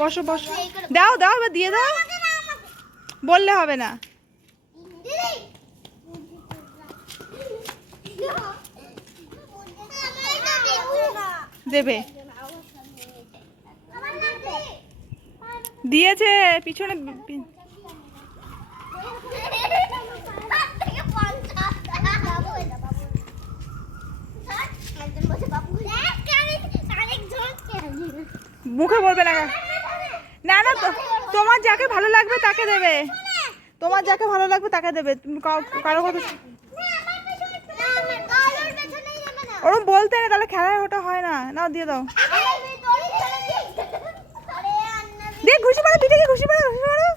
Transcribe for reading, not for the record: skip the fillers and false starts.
বসো বসো, দাও দাও দিয়ে দাও, বললে হবে না। দেবে, দিয়েছে পিছনে। মুখে বলবে না, না না, তোমার যাকে ভালো লাগবে তাকে দেবে, তোমার যাকে ভালো লাগবে তাকে দেবে। তুমি কারো কথা ওরকম বলতে না, তাহলে খেলার ওটা হয় না। নাও দিয়ে দাও, দিয়ে ঘুষি মারো, পিঠে ঘুষি মারো, ঘুষি মারো।